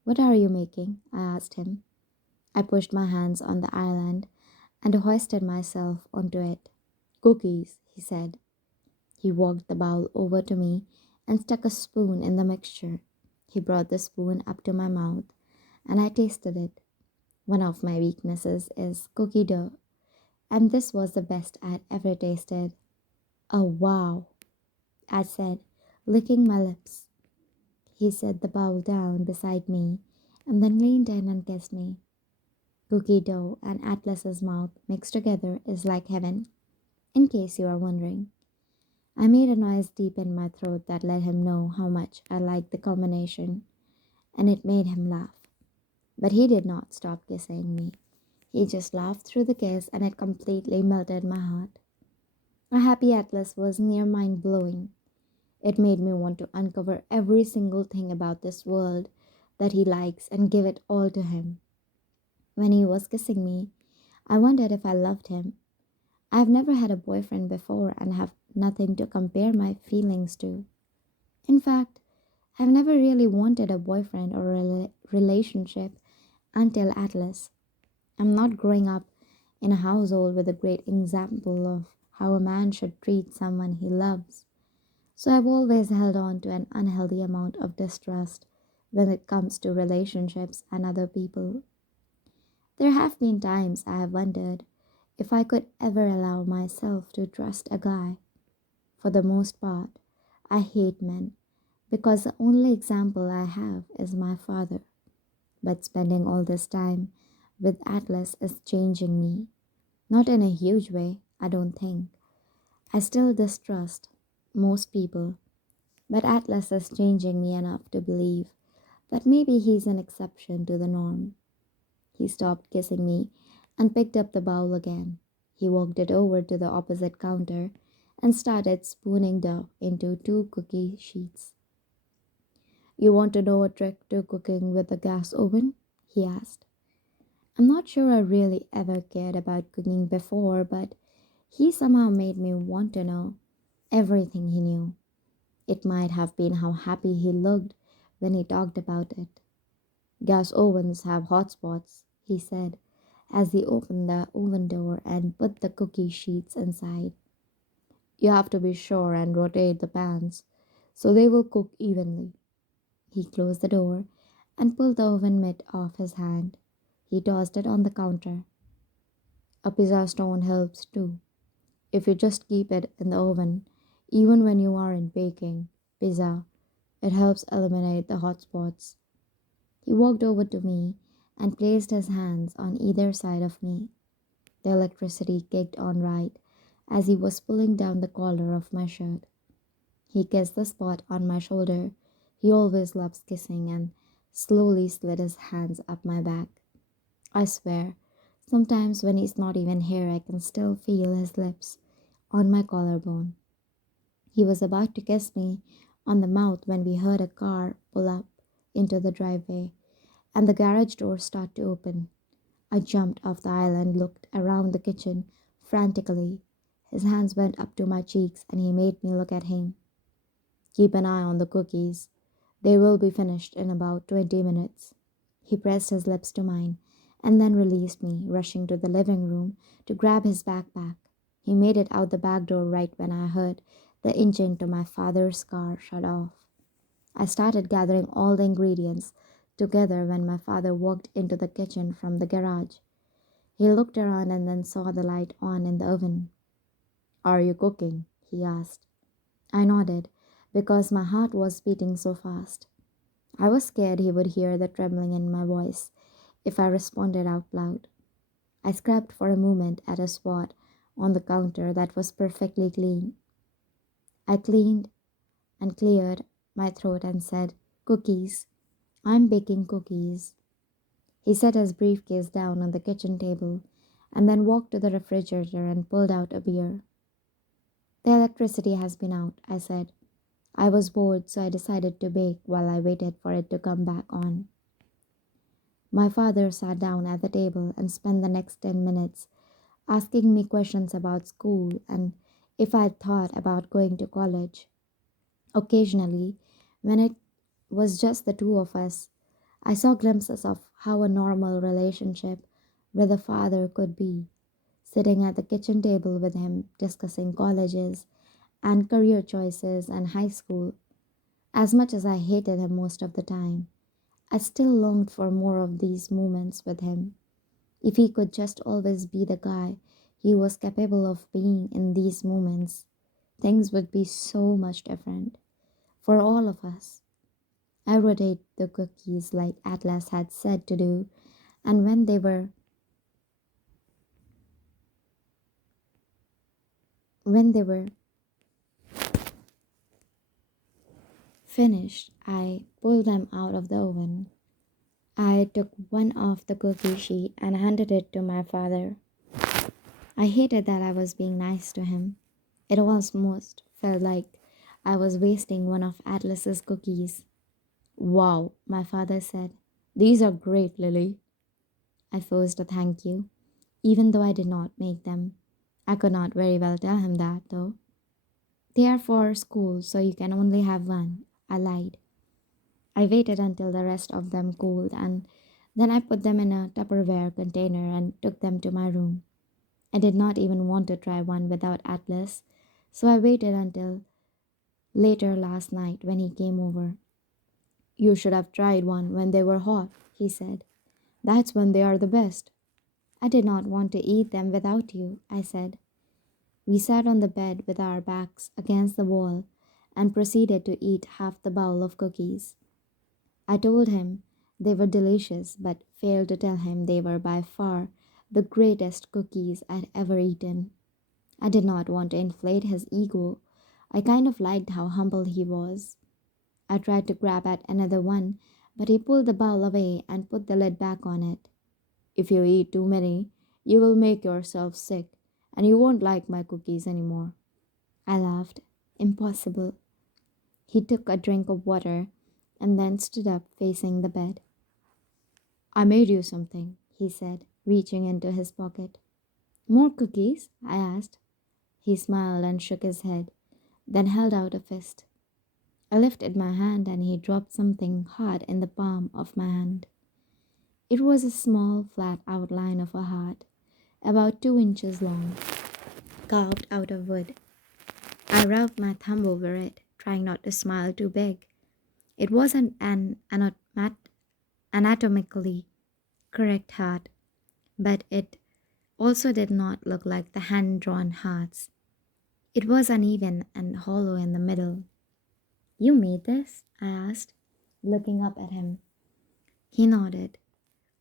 "What are you making?" I asked him. I pushed my hands on the island and hoisted myself onto it. "Cookies," he said. He walked the bowl over to me and stuck a spoon in the mixture. He brought the spoon up to my mouth, and I tasted it. One of my weaknesses is cookie dough, and this was the best I'd ever tasted. "Oh, wow," I said, licking my lips. He set the bowl down beside me and then leaned in and kissed me. Cookie dough and Atlas's mouth mixed together is like heaven. In case you are wondering, I made a noise deep in my throat that let him know how much I liked the combination, and it made him laugh. But he did not stop kissing me. He just laughed through the kiss, and it completely melted my heart. A happy Atlas was near mind blowing. It made me want to uncover every single thing about this world that he likes and give it all to him. When he was kissing me, I wondered if I loved him. I've never had a boyfriend before and have nothing to compare my feelings to. In fact, I've never really wanted a boyfriend or a relationship until Atlas. I'm not growing up in a household with a great example of how a man should treat someone he loves. So I've always held on to an unhealthy amount of distrust when it comes to relationships and other people. There have been times I have wondered if I could ever allow myself to trust a guy. For the most part, I hate men because the only example I have is my father. But spending all this time with Atlas is changing me. Not in a huge way, I don't think. I still distrust most people, but Atlas is changing me enough to believe that maybe he's an exception to the norm. He stopped kissing me and picked up the bowl again. He walked it over to the opposite counter and started spooning dough into two cookie sheets. You want to know a trick to cooking with a gas oven? He asked. I'm not sure I really ever cared about cooking before, but he somehow made me want to know everything he knew. It might have been how happy he looked when he talked about it. Gas ovens have hot spots, he said, as he opened the oven door and put the cookie sheets inside. You have to be sure and rotate the pans so they will cook evenly. He closed the door and pulled the oven mitt off his hand. He tossed it on the counter. A pizza stone helps too. If you just keep it in the oven, even when you aren't baking pizza, it helps eliminate the hot spots. He walked over to me and placed his hands on either side of me. The electricity kicked on right as he was pulling down the collar of my shirt. He kissed the spot on my shoulder. He always loves kissing and slowly slid his hands up my back. I swear, sometimes when he's not even here, I can still feel his lips on my collarbone. He was about to kiss me on the mouth when we heard a car pull up into the driveway and the garage door start to open. I jumped off the aisle and looked around the kitchen frantically. His hands went up to my cheeks and he made me look at him. Keep an eye on the cookies. They will be finished in about 20 minutes. He pressed his lips to mine and then released me, rushing to the living room to grab his backpack. He made it out the back door right when I heard the engine to my father's car shut off. I started gathering all the ingredients together when my father walked into the kitchen from the garage. He looked around and then saw the light on in the oven. Are you cooking? He asked. I nodded because my heart was beating so fast. I was scared he would hear the trembling in my voice if I responded out loud. I scrubbed for a moment at a spot on the counter that was perfectly clean. I cleaned and cleared my throat and said, Cookies. I'm baking cookies. He set his briefcase down on the kitchen table and then walked to the refrigerator and pulled out a beer. The electricity has been out, I said. I was bored, so I decided to bake while I waited for it to come back on. My father sat down at the table and spent the next 10 minutes asking me questions about school and if I'd thought about going to college. Occasionally, when it was just the two of us, I saw glimpses of how a normal relationship with a father could be, sitting at the kitchen table with him discussing colleges and career choices and high school. As much as I hated him most of the time, I still longed for more of these moments with him. If he could just always be the guy he was capable of being in these moments, things would be so much different for all of us. I rotated the cookies like Atlas had said to do, and when they were When they were finished, I pulled them out of the oven. I took one off the cookie sheet and handed it to my father. I hated that I was being nice to him. It almost felt like I was wasting one of Atlas's cookies. Wow, my father said. These are great, Lily. I forced a thank you, even though I did not make them. I could not very well tell him that, though. They are for school, so you can only have one. I lied. I waited until the rest of them cooled and then I put them in a Tupperware container and took them to my room. I did not even want to try one without Atlas, so I waited until later last night when he came over. You should have tried one when they were hot, he said. That's when they are the best. I did not want to eat them without you, I said. We sat on the bed with our backs against the wall and proceeded to eat half the bowl of cookies. I told him they were delicious, but failed to tell him they were by far the greatest cookies I'd ever eaten. I did not want to inflate his ego. I kind of liked how humble he was. I tried to grab at another one, but he pulled the bowl away and put the lid back on it. If you eat too many, you will make yourself sick, and you won't like my cookies anymore. I laughed. Impossible. He took a drink of water and then stood up facing the bed. I made you something, he said, reaching into his pocket. More cookies? I asked. He smiled and shook his head, then held out a fist. I lifted my hand and he dropped something hard in the palm of my hand. It was a small, flat outline of a heart, about 2 inches long, carved out of wood. I rubbed my thumb over it, trying not to smile too big. It wasn't an anatomically correct heart, but it also did not look like the hand drawn hearts. It was uneven and hollow in the middle. You made this? I asked, looking up at him. He nodded.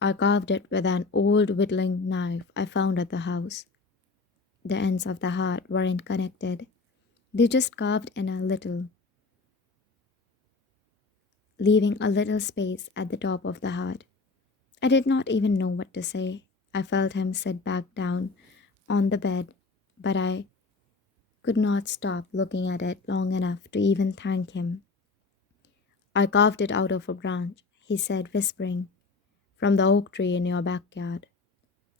I carved it with an old whittling knife I found at the house. The ends of the heart weren't connected. They just carved in a little, leaving a little space at the top of the heart. I did not even know what to say. I felt him sit back down on the bed, but I could not stop looking at it long enough to even thank him. I carved it out of a branch, he said, whispering, from the oak tree in your backyard.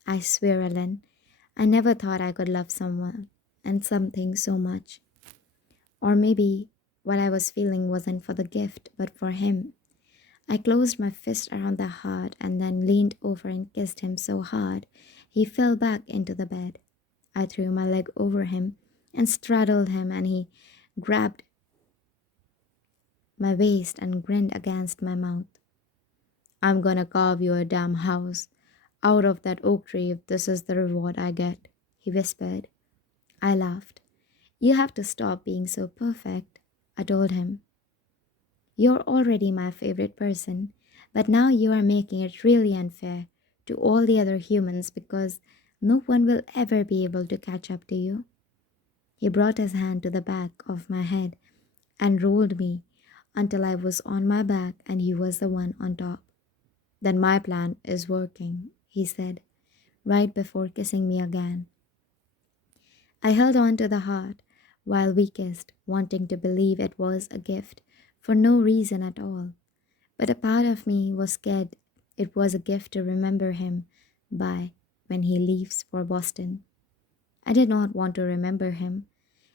I swear, Ellen, I never thought I could love someone and something so much. Or maybe what I was feeling wasn't for the gift, but for him. I closed my fist around the heart and then leaned over and kissed him so hard he fell back into the bed. I threw my leg over him and straddled him, and he grabbed my waist and grinned against my mouth. I'm gonna carve you a damn house out of that oak tree if this is the reward I get, he whispered. I laughed. You have to stop being so perfect, I told him. You're already my favorite person, but now you are making it really unfair to all the other humans because no one will ever be able to catch up to you. He brought his hand to the back of my head and rolled me until I was on my back and he was the one on top. Then my plan is working, he said, right before kissing me again. I held on to the heart while we kissed, wanting to believe it was a gift for no reason at all. But a part of me was scared it was a gift to remember him by when he leaves for Boston. I did not want to remember him.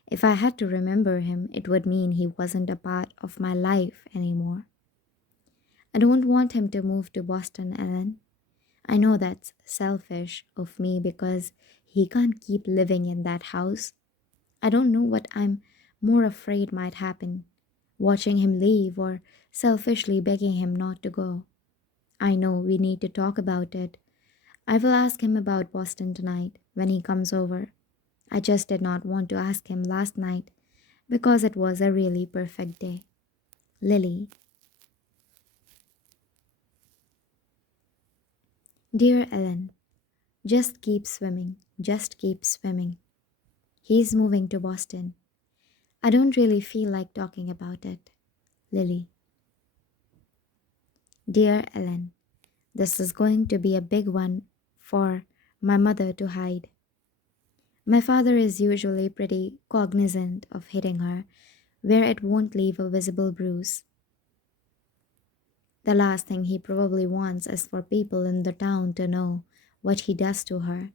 If I had to remember him, it would mean he wasn't a part of my life anymore. I don't want him to move to Boston, Ellen. I know that's selfish of me because he can't keep living in that house. I don't know what I'm more afraid might happen, watching him leave or selfishly begging him not to go. I know we need to talk about it. I will ask him about Boston tonight when he comes over. I just did not want to ask him last night because it was a really perfect day. Lily. Dear Ellen, just keep swimming, just keep swimming. He's moving to Boston. I don't really feel like talking about it. Lily. Dear Ellen, this is going to be a big one for my mother to hide. My father is usually pretty cognizant of hitting her where it won't leave a visible bruise. The last thing he probably wants is for people in the town to know what he does to her.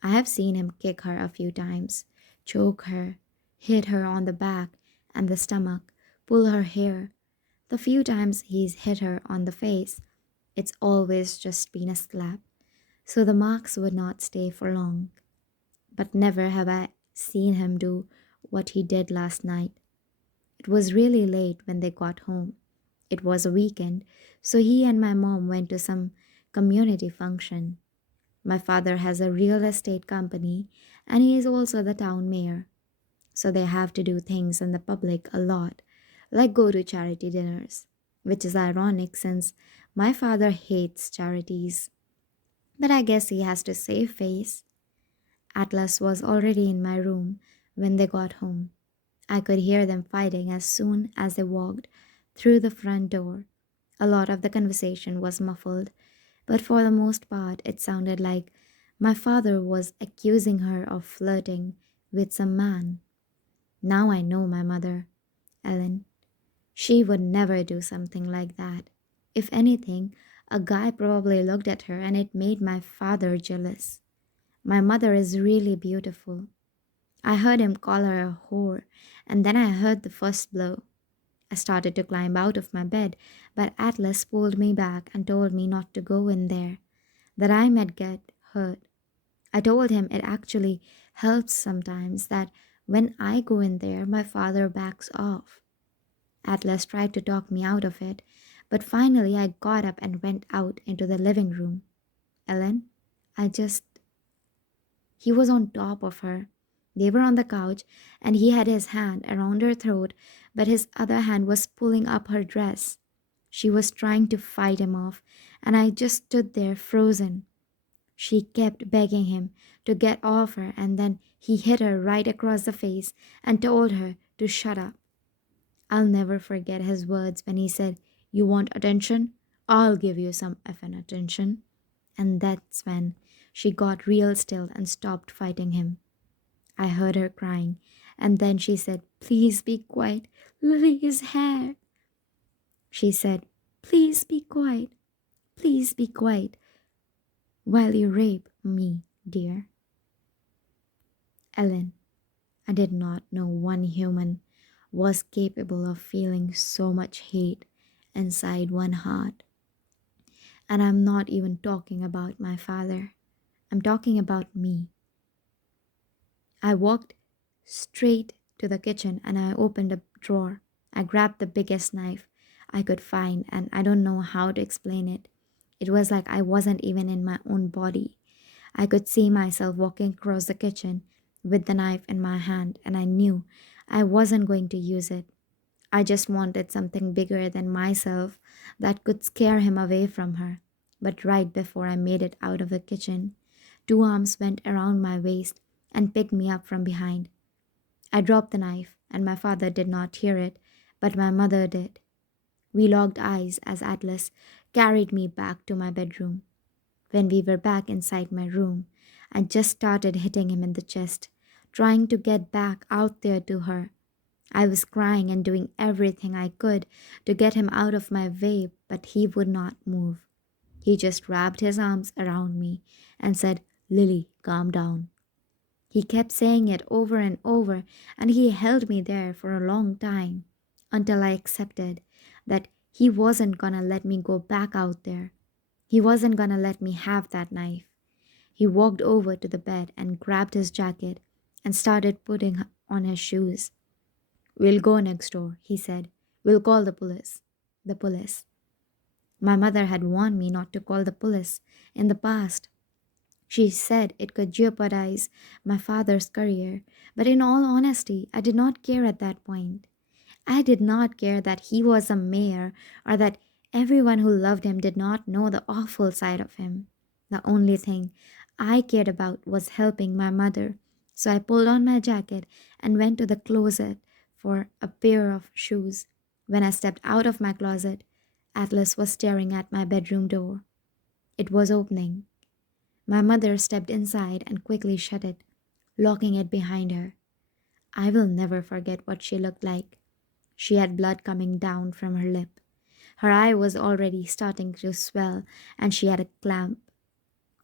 I have seen him kick her a few times, choke her, hit her on the back and the stomach, pull her hair. The few times he's hit her on the face, it's always just been a slap, so the marks would not stay for long. But never have I seen him do what he did last night. It was really late when they got home. It was a weekend, so he and my mom went to some community function. My father has a real estate company and he is also the town mayor, so they have to do things in the public a lot, like go to charity dinners, which is ironic since my father hates charities. But I guess he has to save face. Atlas was already in my room when they got home. I could hear them fighting as soon as they walked through the front door. A lot of the conversation was muffled, but for the most part, it sounded like my father was accusing her of flirting with some man. Now I know my mother, Ellen. She would never do something like that. If anything, a guy probably looked at her and it made my father jealous. My mother is really beautiful. I heard him call her a whore, and then I heard the first blow. I started to climb out of my bed, but Atlas pulled me back and told me not to go in there, that I might get hurt. I told him it actually helps sometimes that when I go in there, my father backs off. Atlas tried to talk me out of it, but finally I got up and went out into the living room. Ellen, I just. He was on top of her. They were on the couch, and he had his hand around her throat, but his other hand was pulling up her dress. She was trying to fight him off, and I just stood there frozen. She kept begging him to get off her, and then he hit her right across the face and told her to shut up. I'll never forget his words when he said, "You want attention? I'll give you some effing attention." And that's when she got real still and stopped fighting him. I heard her crying, and then she said, "Please be quiet. Lily's hair." She said, "Please be quiet. Please be quiet while you rape me, dear." Ellen, I did not know one human was capable of feeling so much hate inside one heart. And I'm not even talking about my father. I'm talking about me. I walked straight to the kitchen and I opened a drawer. I grabbed the biggest knife I could find, and I don't know how to explain it. It was like I wasn't even in my own body. I could see myself walking across the kitchen with the knife in my hand, and I knew I wasn't going to use it. I just wanted something bigger than myself that could scare him away from her. But right before I made it out of the kitchen, two arms went around my waist and picked me up from behind. I dropped the knife, and my father did not hear it, but my mother did. We locked eyes as Atlas carried me back to my bedroom. When we were back inside my room, I just started hitting him in the chest, trying to get back out there to her. I was crying and doing everything I could to get him out of my way, but he would not move. He just wrapped his arms around me and said, "Lily, calm down." He kept saying it over and over, and he held me there for a long time until I accepted that he wasn't gonna let me go back out there. He wasn't gonna let me have that knife. He walked over to the bed and grabbed his jacket and started putting on his shoes. "We'll go next door," he said. "We'll call the police." The police. My mother had warned me not to call the police in the past. She said it could jeopardize my father's career, but in all honesty, I did not care at that point. I did not care that he was a mayor or that everyone who loved him did not know the awful side of him. The only thing I cared about was helping my mother So I pulled on my jacket and went to the closet for a pair of shoes. When I stepped out of my closet, Atlas was staring at my bedroom door. It was opening. My mother stepped inside and quickly shut it, locking it behind her. I will never forget what she looked like. She had blood coming down from her lip. Her eye was already starting to swell, and she had a clamp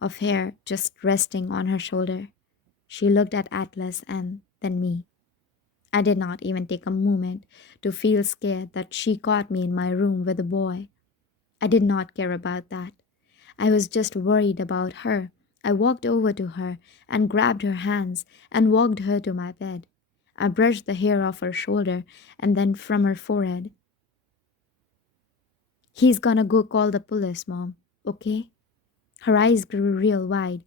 of hair just resting on her shoulder. She looked at Atlas and then me. I did not even take a moment to feel scared that she caught me in my room with a boy. I did not care about that. I was just worried about her. I walked over to her and grabbed her hands and walked her to my bed. I brushed the hair off her shoulder and then from her forehead. He's gonna go call the police, Mom, okay? Her eyes grew real wide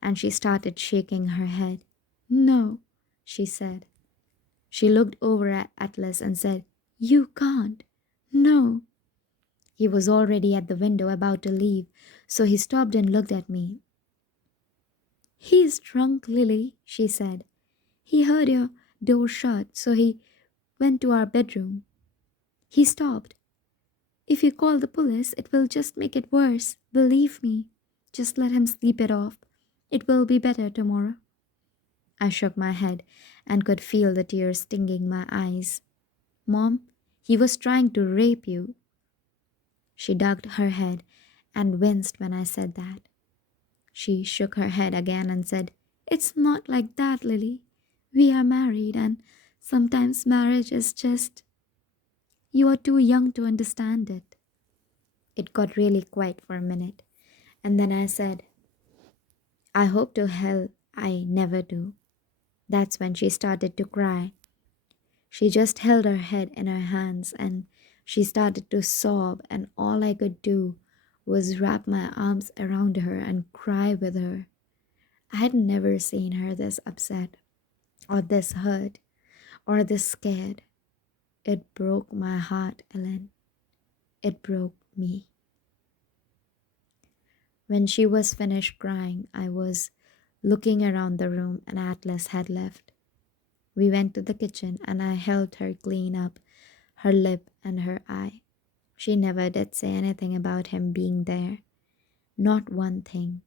and she started shaking her head. No, she said. She looked over at Atlas and said, You can't. No. He was already at the window about to leave, so he stopped and looked at me. He's drunk, Lily, she said. He heard your door shut, so he went to our bedroom. He stopped. If you call the police, it will just make it worse. Believe me. Just let him sleep it off. It will be better tomorrow. I shook my head and could feel the tears stinging my eyes. Mom, he was trying to rape you. She ducked her head and winced when I said that. She shook her head again and said, It's not like that, Lily. We are married, and sometimes marriage is just. You are too young to understand it. It got really quiet for a minute, and then I said, I hope to hell I never do. That's when she started to cry. She just held her head in her hands and she started to sob, and all I could do was wrap my arms around her and cry with her. I had never seen her this upset, or this hurt, or this scared. It broke my heart, Ellen. It broke me. When she was finished crying, I was looking around the room and Atlas had left. We went to the kitchen and I helped her clean up her lip and her eye. She never did say anything about him being there. Not one thing.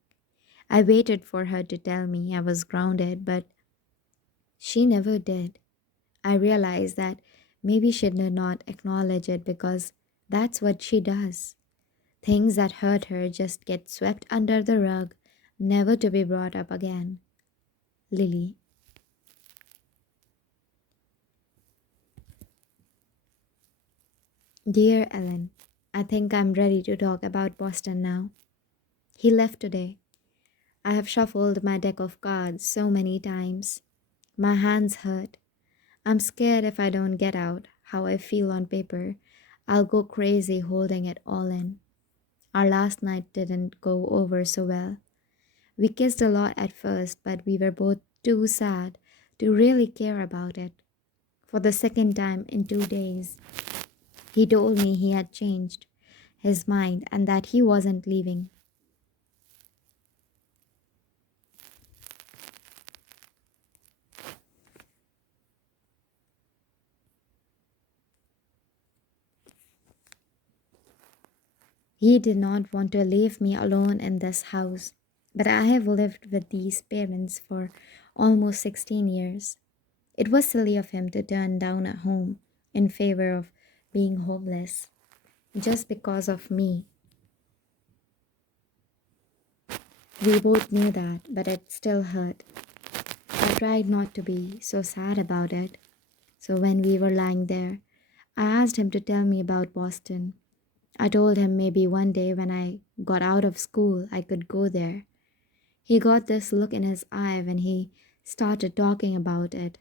I waited for her to tell me I was grounded, but she never did. I realized that maybe she did not acknowledge it because that's what she does. Things that hurt her just get swept under the rug, never to be brought up again. Lily. Dear Ellen, I think I'm ready to talk about Boston now. He left today. I have shuffled my deck of cards so many times. My hands hurt. I'm scared if I don't get out how I feel on paper, I'll go crazy holding it all in. Our last night didn't go over so well. We kissed a lot at first, but we were both too sad to really care about it. For the second time in 2 days, he told me he had changed his mind and that he wasn't leaving. He did not want to leave me alone in this house, but I have lived with these parents for almost 16 years. It was silly of him to turn down a home in favor of being homeless just because of me. We both knew that, but it still hurt. I tried not to be so sad about it. So when we were lying there, I asked him to tell me about Boston. I told him maybe one day when I got out of school, I could go there. He got this look in his eye when he started talking about it.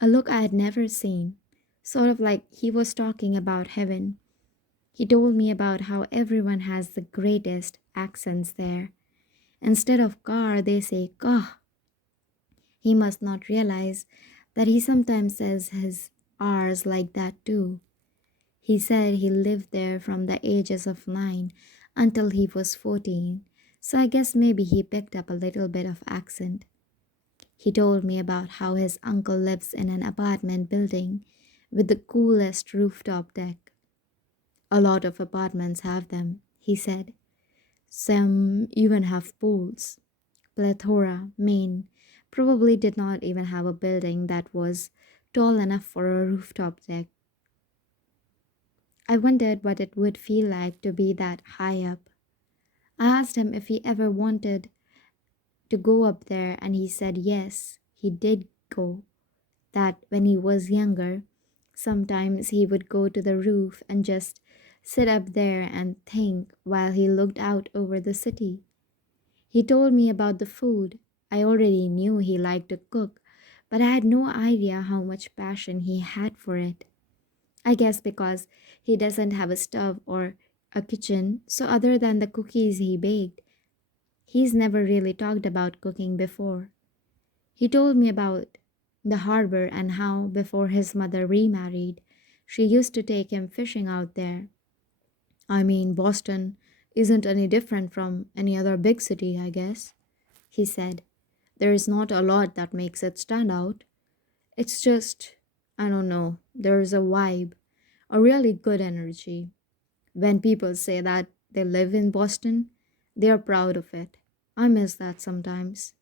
A look I had never seen, sort of like he was talking about heaven. He told me about how everyone has the greatest accents there. Instead of car, they say kah. He must not realize that he sometimes says his R's like that too. He said he lived there from the ages of 9 until he was 14, so I guess maybe he picked up a little bit of accent. He told me about how his uncle lives in an apartment building with the coolest rooftop deck. A lot of apartments have them, he said. Some even have pools. Plethora, Maine, probably did not even have a building that was tall enough for a rooftop deck. I wondered what it would feel like to be that high up. I asked him if he ever wanted to go up there, and he said yes, he did go. That when he was younger, sometimes he would go to the roof and just sit up there and think while he looked out over the city. He told me about the food. I already knew he liked to cook, but I had no idea how much passion he had for it. I guess because he doesn't have a stove or a kitchen, so other than the cookies he baked, he's never really talked about cooking before. He told me about the harbor and how, before his mother remarried, she used to take him fishing out there. I mean, Boston isn't any different from any other big city, I guess, he said. There is not a lot that makes it stand out. It's just, I don't know, there's a vibe, a really good energy. When people say that they live in Boston, they are proud of it. I miss that sometimes.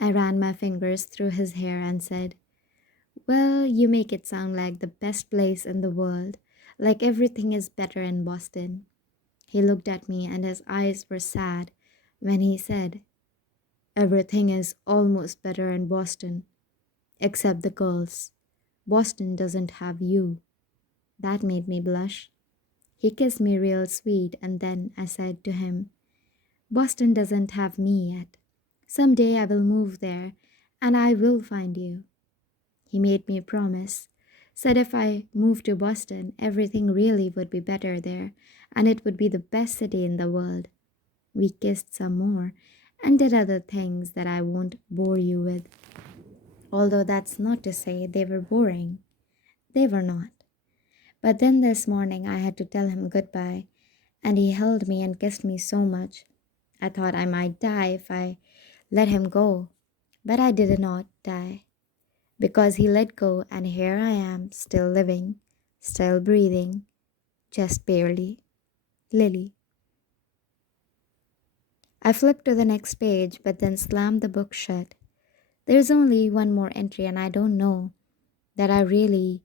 I ran my fingers through his hair and said, well, you make it sound like the best place in the world, like everything is better in Boston. He looked at me and his eyes were sad when he said, everything is almost better in Boston, except the girls. Boston doesn't have you. That made me blush. He kissed me real sweet, and then I said to him, Boston doesn't have me yet. Someday I will move there, and I will find you. He made me a promise, said if I moved to Boston, everything really would be better there, and it would be the best city in the world. We kissed some more, and did other things that I won't bore you with. Although that's not to say they were boring. They were not. But then this morning I had to tell him goodbye, and he held me and kissed me so much. I thought I might die if I let him go, but I did not die. Because he let go, and here I am, still living, still breathing, just barely. Lily. I flipped to the next page, but then slammed the book shut. There's only one more entry, and I don't know that I really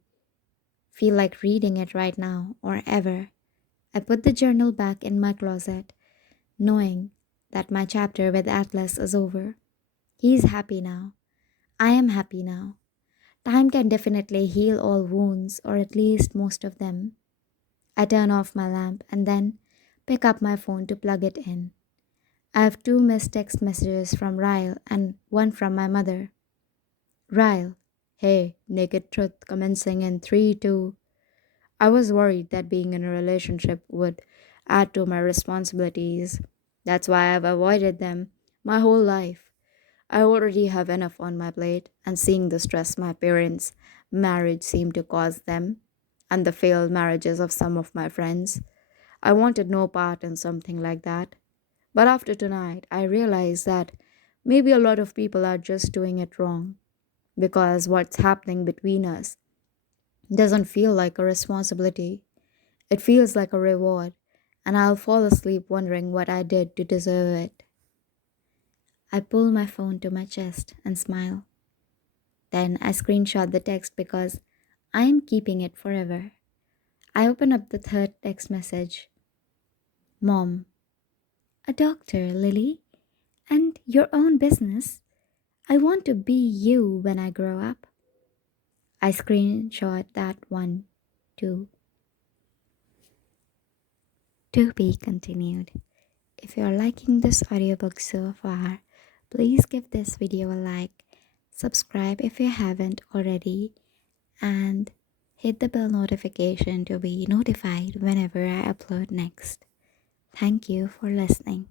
feel like reading it right now or ever. I put the journal back in my closet, knowing that my chapter with Atlas is over. He's happy now. I am happy now. Time can definitely heal all wounds, or at least most of them. I turn off my lamp and then pick up my phone to plug it in. I have two missed text messages from Ryle and one from my mother. Ryle, hey, naked truth commencing in 3 2. I was worried that being in a relationship would add to my responsibilities. That's why I've avoided them my whole life. I already have enough on my plate, and seeing the stress my parents' marriage seemed to cause them, and the failed marriages of some of my friends, I wanted no part in something like that. But after tonight, I realized that maybe a lot of people are just doing it wrong, because what's happening between us doesn't feel like a responsibility. It feels like a reward, and I'll fall asleep wondering what I did to deserve it. I pull my phone to my chest and smile. Then I screenshot the text because I'm keeping it forever. I open up the third text message. Mom, a doctor, Lily, and your own business. I want to be you when I grow up. I screenshot that one too. To be continued. If you're liking this audiobook so far, please give this video a like, subscribe if you haven't already, and hit the bell notification to be notified whenever I upload next. Thank you for listening.